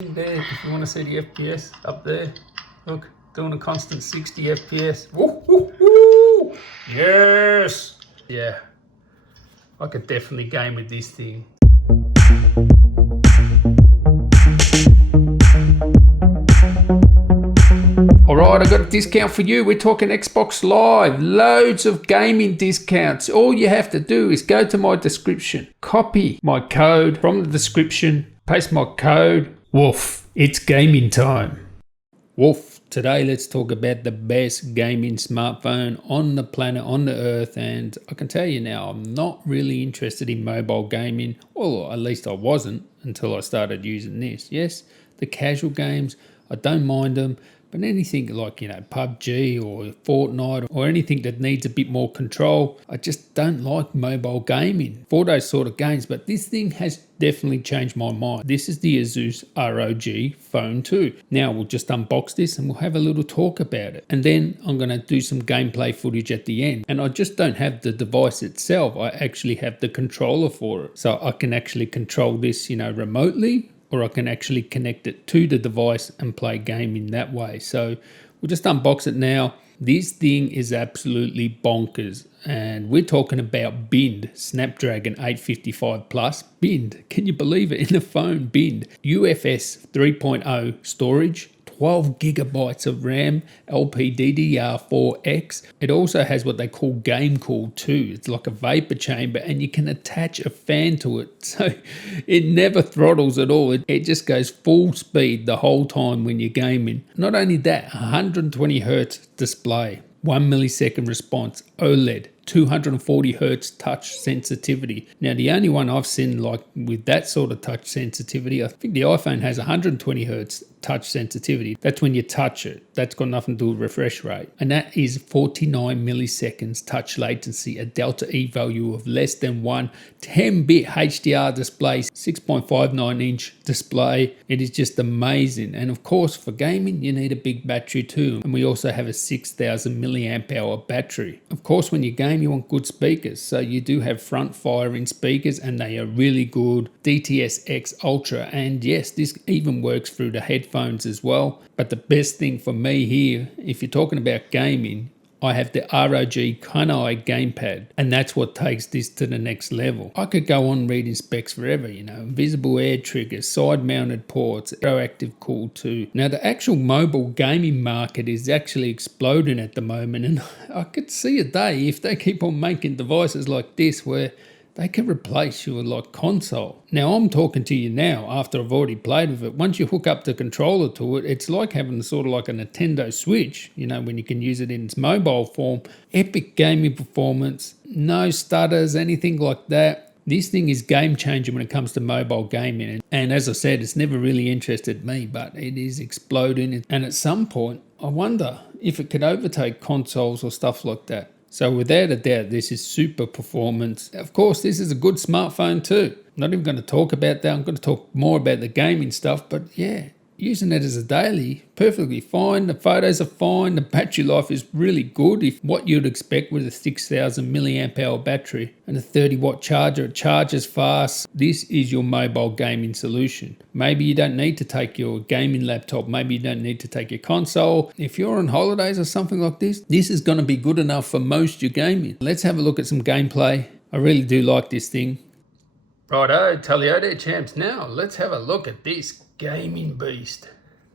There, if you want to see the FPS up there, look, doing a constant 60 FPS. Woo, woo, woo! Yes! Yeah, I could definitely game with this thing. Alright, I got a discount for you. We're talking Xbox Live. Loads of gaming discounts. All you have to do is go to my description, copy my code from the description, paste my code. Woof, it's gaming time. Woof, today let's talk about the best gaming smartphone on the planet, on the earth. And I can tell you now, I'm not really interested in mobile gaming. Well, at least I wasn't until I started using this. Yes, the casual games, I don't mind them. But anything like, PUBG or Fortnite or anything that needs a bit more control, I just don't like mobile gaming for those sort of games. But this thing has definitely changed my mind. This is the Asus ROG Phone 2. Now we'll just unbox this and we'll have a little talk about it. And then I'm going to do some gameplay footage at the end. And I just don't have the device itself. I actually have the controller for it. So I can actually control this, remotely, or I can actually connect it to the device and play gaming that way. So we'll just unbox it now. This thing is absolutely bonkers. And we're talking about Bind, Snapdragon 855 Plus. Bind, can you believe it? In the phone, Bind. UFS 3.0 storage, 12 gigabytes of RAM, LPDDR4X. It also has what they call Game Cool 2. It's like a vapor chamber and you can attach a fan to it. So it never throttles at all. It just goes full speed the whole time when you're gaming. Not only that, 120 Hertz display, 1 millisecond response, OLED, 240 Hertz touch sensitivity. Now, the only one I've seen like with that sort of touch sensitivity, I think the iPhone has 120 Hertz touch sensitivity. That's when you touch it. That's got nothing to do with refresh rate. And that is 49 milliseconds touch latency, a delta E value of less than 1, 10-bit HDR display, 6.59-inch display. It is just amazing. And of course, for gaming, you need a big battery too. And we also have a 6,000 milliamp hour battery. Of course, when you game, you want good speakers. So you do have front firing speakers and they are really good. DTS-X Ultra. And yes, this even works through the headphones as well. But the best thing for me here, if you're talking about gaming, I have the ROG Kunai gamepad, and that's what takes this to the next level. I could go on reading specs forever, visible air triggers, side mounted ports, proactive cool 2. Now the actual mobile gaming market is actually exploding at the moment, and I could see a day if they keep on making devices like this where they can replace your console. Now I'm talking to you now after I've already played with it. Once you hook up the controller to it, it's like having sort of like a Nintendo Switch, when you can use it in its mobile form. Epic gaming performance, no stutters, anything like that. This thing is game changing when it comes to mobile gaming. And as I said, it's never really interested me, but it is exploding. And at some point, I wonder if it could overtake consoles or stuff like that. So without a doubt, this is super performance. Of course, this is a good smartphone too. I'm not even going to talk about that. I'm going to talk more about the gaming stuff. But yeah, using it as a daily, perfectly fine. The photos are fine. The battery life is really good. If what you'd expect with a 6,000 milliamp hour battery and a 30-watt charger, it charges fast. This is your mobile gaming solution. Maybe you don't need to take your gaming laptop. Maybe you don't need to take your console. If you're on holidays or something like this is going to be good enough for most your gaming. Let's have a look at some gameplay. I really do like this thing. Righto, tally-o there, champs. Now, let's have a look at this gaming beast.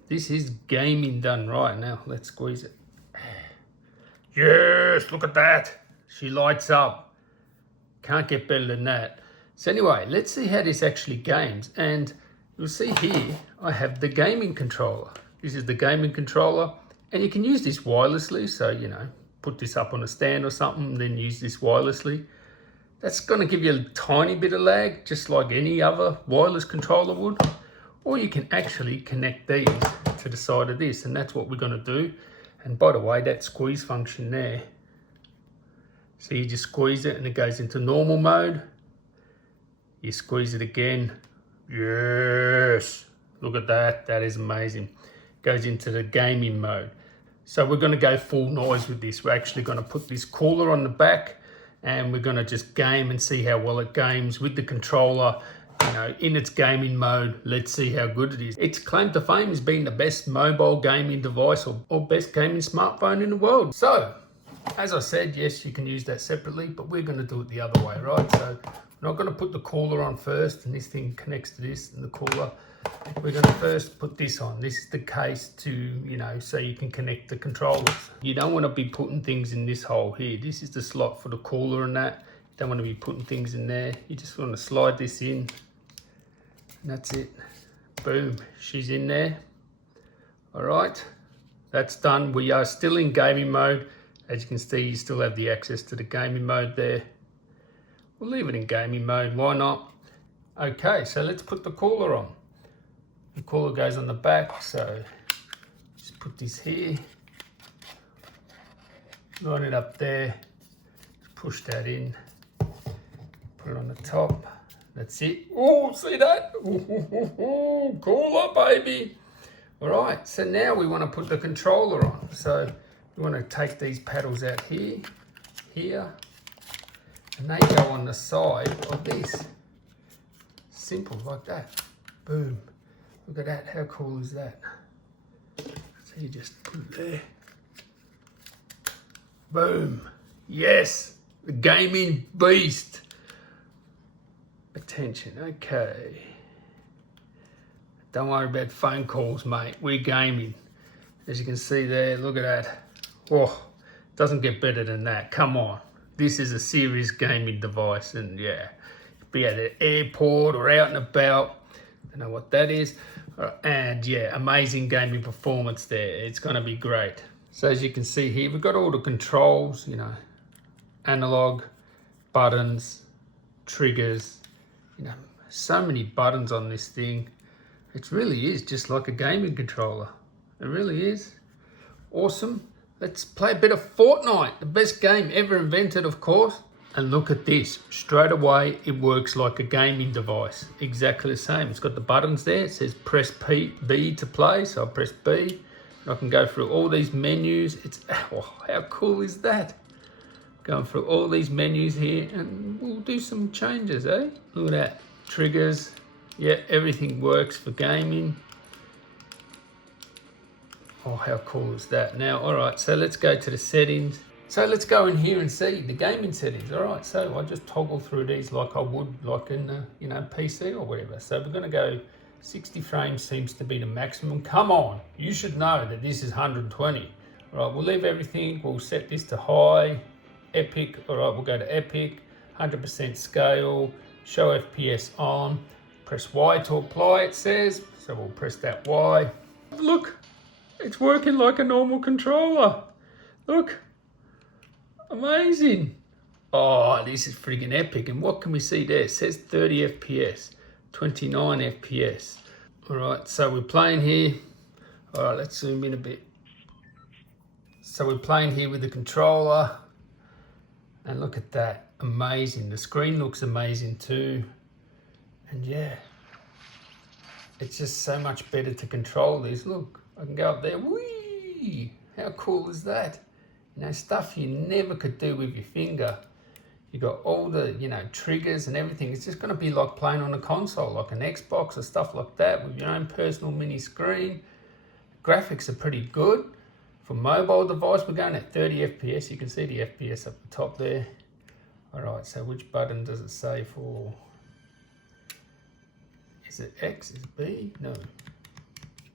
This is gaming done right. Now, let's squeeze it. Yes, look at that. She lights up. Can't get better than that. So anyway, let's see how this actually games. And you'll see here, I have the gaming controller. This is the gaming controller. And you can use this wirelessly. So, put this up on a stand or something, then use this wirelessly. That's going to give you a tiny bit of lag, just like any other wireless controller would. Or you can actually connect these to the side of this, and that's what we're going to do. And by the way, that squeeze function there, so you just squeeze it and it goes into normal mode. You squeeze it again. Yes, look at that. That is amazing. Goes into the gaming mode. So we're going to go full noise with this. We're actually going to put this cooler on the back and we're going to just game and see how well it games with the controller in its gaming mode. Let's see how good it is. It's claimed to fame as being the best mobile gaming device or best gaming smartphone in the world. So, as I said, yes, you can use that separately, but we're going to do it the other way, right? So, we're not going to put the cooler on first, and this thing connects to this and the cooler. We're going to first put this on. This is the case to, so you can connect the controllers. You don't want to be putting things in this hole here. This is the slot for the cooler and that. You don't want to be putting things in there. You just want to slide this in. And that's it. Boom. She's in there. All right. That's done. We are still in gaming mode. As you can see, you still have the access to the gaming mode there. We'll leave it in gaming mode. Why not? Okay, so let's put the cooler on. The cooler goes on the back, so just put this here, line it up there, push that in, put it on the top. That's it. Oh, see that? Ooh, cooler, baby. All right, so now we want to put the controller on. So we want to take these paddles out here, and they go on the side of this. Simple, like that. Boom. Look at that, how cool is that? So you just put it there. Boom. Yes, the gaming beast. Attention, okay. Don't worry about phone calls, mate. We're gaming. As you can see there, look at that. Oh, doesn't get better than that. Come on. This is a serious gaming device, and yeah, be at an airport or out and about. I know what that is. And yeah, amazing gaming performance there. It's going to be great. So as you can see here, we've got all the controls, analog, buttons, triggers, so many buttons on this thing. It really is just like a gaming controller. It really is. Awesome. Let's play a bit of Fortnite, the best game ever invented, of course. And look at this, straight away it works like a gaming device, exactly the same. It's got the buttons there, it says press B to play, so I'll press B. And I can go through all these menus. How cool is that? Going through all these menus here, and we'll do some changes, eh? Look at that, triggers, yeah, everything works for gaming. Oh, how cool is that? Now, all right, so let's go to the settings. So let's go in here and see the gaming settings. All right, so I just toggle through these like I would like in PC or whatever. So we're going to go 60 frames seems to be the maximum. Come on, you should know that this is 120. All right, we'll leave everything. We'll set this to high, epic. All right, we'll go to epic, 100% scale, show FPS on. Press Y to apply, it says. So we'll press that Y. Look, it's working like a normal controller. Look. Amazing. Oh, this is freaking epic. And what can we see there? It says 30 FPS, 29 FPS. All right, so we're playing here. All right, let's zoom in a bit. So we're playing here with the controller. And look at that, amazing. The screen looks amazing too. And yeah, it's just so much better to control these. Look, I can go up there. Whee! How cool is that? Stuff you never could do with your finger. You got all the, triggers and everything. It's just going to be like playing on a console, like an Xbox or stuff like that with your own personal mini screen. Graphics are pretty good. For mobile device, we're going at 30 FPS. You can see the FPS up the top there. All right, so which button does it say for? Is it X? Is it B? No.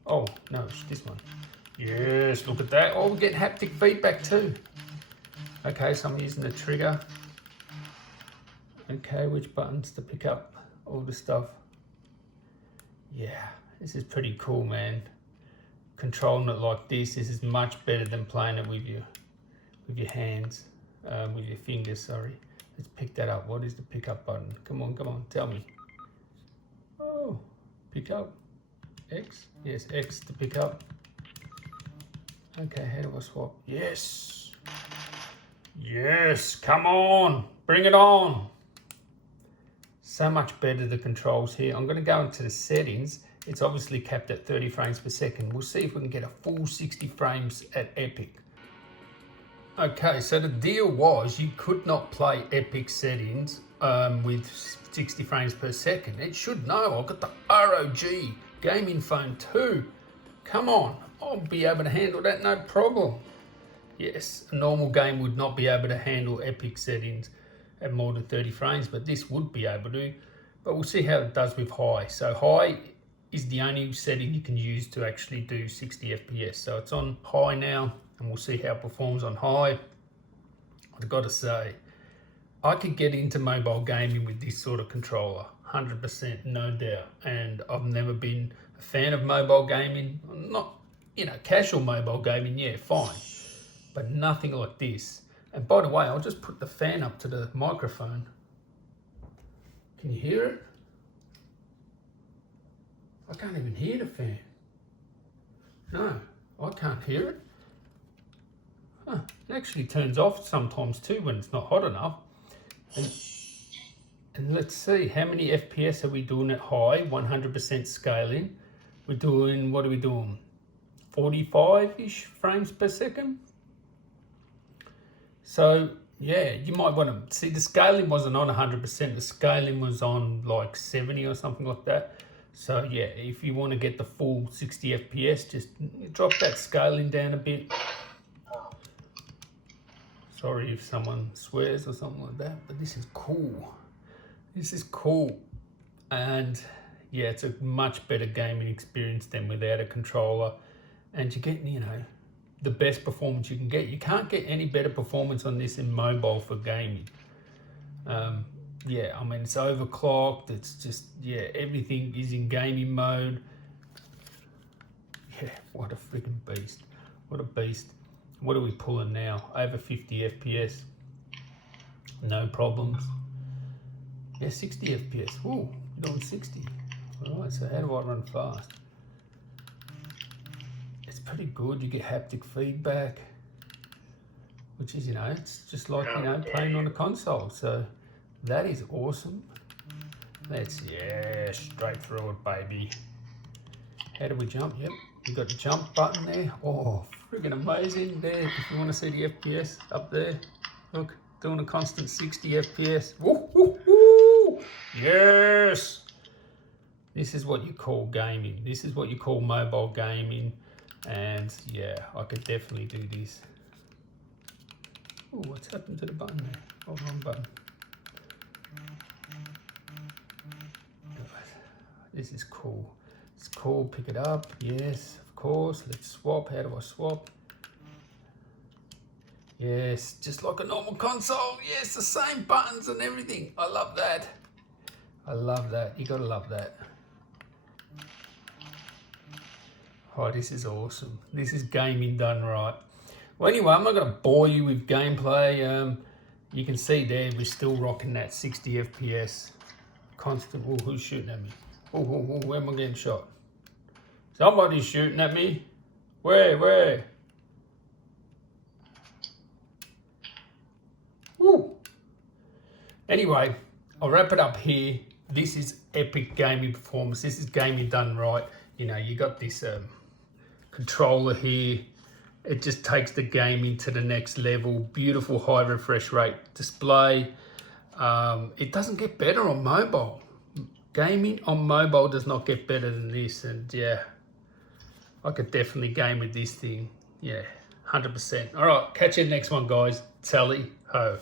Oh, no, it's this one. Yes, look at that. Oh, we get haptic feedback too. Okay, so I'm using the trigger. Okay, which buttons to pick up all the stuff. Yeah, this is pretty cool, man. Controlling it like this is much better than playing it with your hands, with your fingers, sorry. Let's pick that up. What is the pick up button? Come on, tell me. Oh, pick up. X? Yes, X to pick up. Okay, how do I swap? Yes. Yes, come on. Bring it on. So much better the controls here. I'm going to go into the settings. It's obviously capped at 30 frames per second. We'll see if we can get a full 60 frames at Epic. Okay, so the deal was you could not play Epic settings with 60 frames per second. It should know. I've got the ROG Gaming Phone 2. Come on, I'll be able to handle that no problem. Yes, a normal game would not be able to handle epic settings at more than 30 frames, but this would be able to. But we'll see how it does with high. So high is the only setting you can use to actually do 60 FPS. So it's on high now, and we'll see how it performs on high. I've got to say, I could get into mobile gaming with this sort of controller, 100%, no doubt. And I've never been a fan of mobile gaming. Not, casual mobile gaming, yeah, fine. But nothing like this. And by the way, I'll just put the fan up to the microphone. Can you hear it? I can't even hear the fan. No, I can't hear it. Huh, it actually turns off sometimes too when it's not hot enough. And let's see, how many FPS are we doing at high? 100% scaling. We're doing, what are we doing? 45-ish frames per second. So yeah, you might want to see the scaling wasn't on 100%. The scaling was on like 70 or something like that. So yeah, if you want to get the full 60 FPS, just drop that scaling down a bit. Sorry if someone swears or something like that, but this is cool. This is cool. And yeah, it's a much better gaming experience than without a controller. And you get, the best performance you can get. You can't get any better performance on this in mobile for gaming. Yeah, I mean, it's overclocked. It's just, yeah, everything is in gaming mode. Yeah, what a freaking beast. What a beast. What are we pulling now? Over 50 FPS. No problems. Yeah, 60 FPS. Ooh, we're doing 60. All right, so how do I run fast? It's pretty good. You get haptic feedback, which is, it's just like, playing on a console. So that is awesome. Yeah, straight through it, baby. How do we jump? Yep, we got the jump button there. Oh, friggin' amazing there. If you want to see the FPS up there, look, doing a constant 60 FPS. Woo, woo, woo. Yes. This is what you call gaming. This is what you call mobile gaming. And yeah, I could definitely do this. Oh, what's happened to the button there? Oh, wrong button. This is cool. It's cool. Pick it up. Yes, of course. Let's swap. How do I swap? Yes, just like a normal console. Yes, the same buttons and everything. I love that. I love that. You gotta love that. Oh, this is awesome. This is gaming done right. Well, anyway, I'm not going to bore you with gameplay. You can see there, we're still rocking that 60 FPS. Constant. Oh, who's shooting at me? Oh, where am I getting shot? Somebody's shooting at me. Where? Woo. Anyway, I'll wrap it up here. This is epic gaming performance. This is gaming done right. You got this controller here. It just takes the gaming to the next level. Beautiful high refresh rate display. It doesn't get better on mobile. Gaming on mobile does not get better than this. And yeah, I could definitely game with this thing. Yeah, 100%. All right, catch you next one, guys. Tally ho.